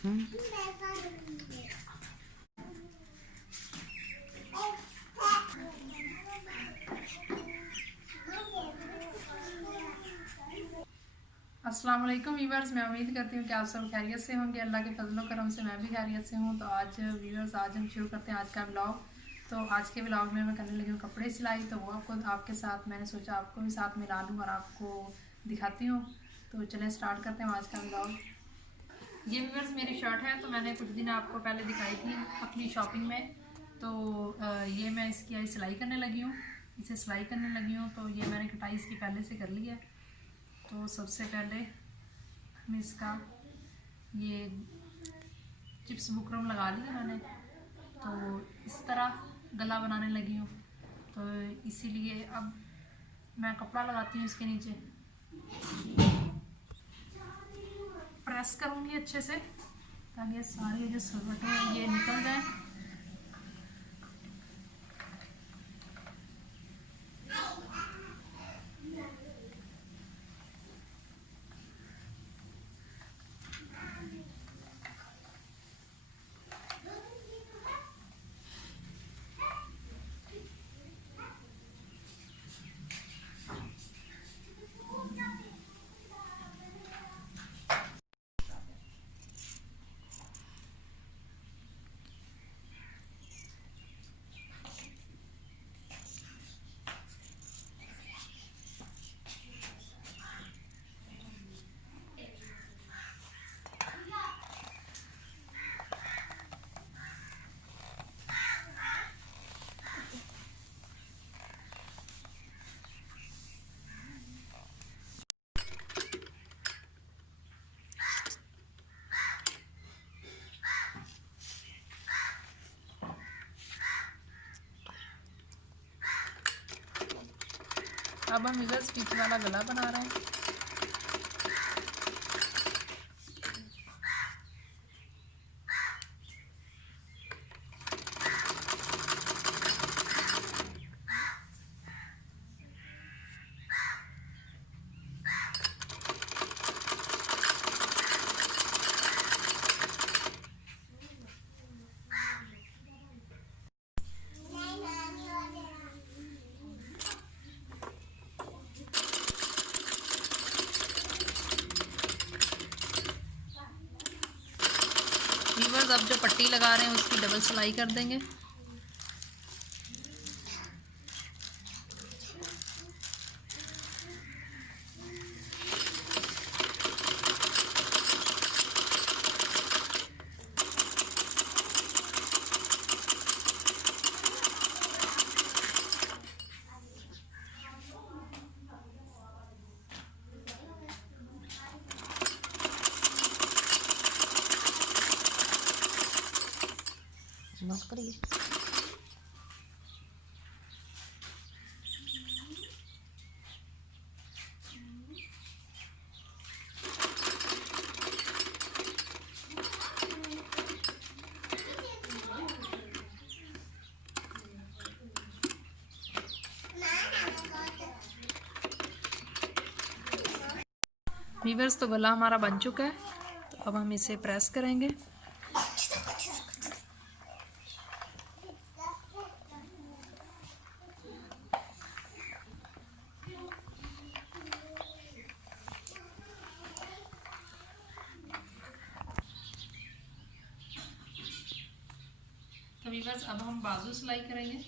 अस्सलाम वालेकुम व्यूवर्स, मैं उम्मीद करती हूँ कि आप सब खैरियत से होंगे। अल्लाह के फजल करम से मैं भी खैरियत से हूँ। तो आज व्यूवर्स, आज हम शुरू करते हैं आज का व्लॉग। तो आज के व्लॉग में मैं करने लगी हूँ कपड़े सिलाई। तो वो आपके साथ मैंने सोचा आपको भी साथ मिला लूँ और आपको दिखाती हूँ। तो चलें स्टार्ट करते हैं आज का व्लॉग। ये व्यूवर्स मेरी शर्ट है, तो मैंने कुछ दिन आपको पहले दिखाई थी अपनी शॉपिंग में। तो ये मैं इसकी आज सिलाई करने लगी हूँ, इसे सिलाई करने लगी हूँ। तो ये मैंने कटाई इसकी पहले से कर ली है। तो सबसे पहले हम इसका ये चिप्स बुकरम लगा लिया मैंने। तो इस तरह गला बनाने लगी हूँ। तो इसीलिए अब मैं कपड़ा लगाती हूँ इसके नीचे, प्रेस करूँगी अच्छे से ताकि ये सारे जो सलवटें हैं ये निकल जाए। अब हम इधर स्टिच वाला गला बना रहे हैं। व्यूवर्स, अब जो पट्टी लगा रहे हैं उसकी डबल सिलाई कर देंगे। बस करिए। वीवर्स, तो गला हमारा बन चुका है। तो अब हम इसे प्रेस करेंगे। तो वीवर्स, अब हम बाजू सिलाई करेंगे।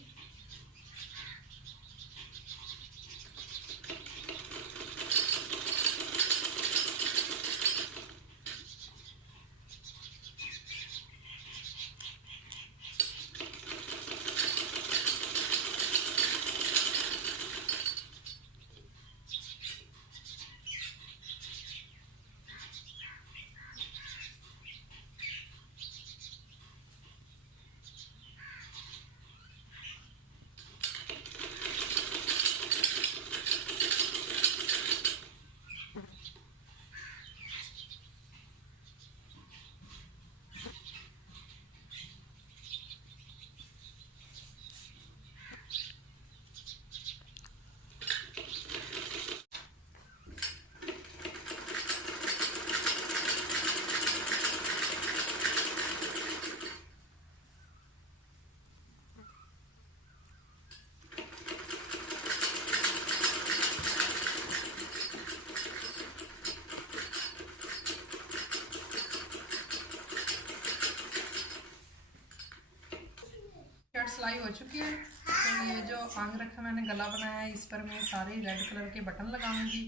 सिलाई हो चुकी है। तो ये जो आंग रखा मैंने गला बनाया है, इस पर मैं सारे रेड कलर के बटन लगाऊंगी।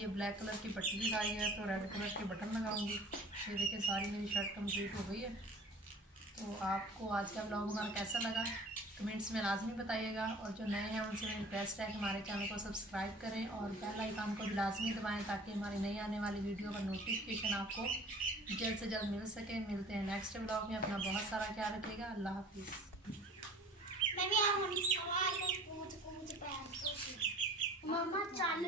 ये ब्लैक कलर की पट्टी दिखाई है तो रेड कलर के बटन लगाऊंगी। ये देखिए सारी मेरी शर्ट कंप्लीट हो गई है। तो आपको आज का ब्लॉग हमारा कैसा लगा कमेंट्स में लाजमी बताइएगा, और जो नए हैं उनसे मेरी रिक्वेस्ट है कि हमारे चैनल को सब्सक्राइब करें और बेल आइकन को भी लाजमी दबाएं ताकि हमारी नई आने वाली वीडियो का नोटिफिकेशन आपको जल्द से जल्द मिल सके। मिलते हैं नेक्स्ट ब्लॉग में। अपना बहुत सारा ख्याल रखिएगा। अल्लाह हाफिज़। मम्मा चल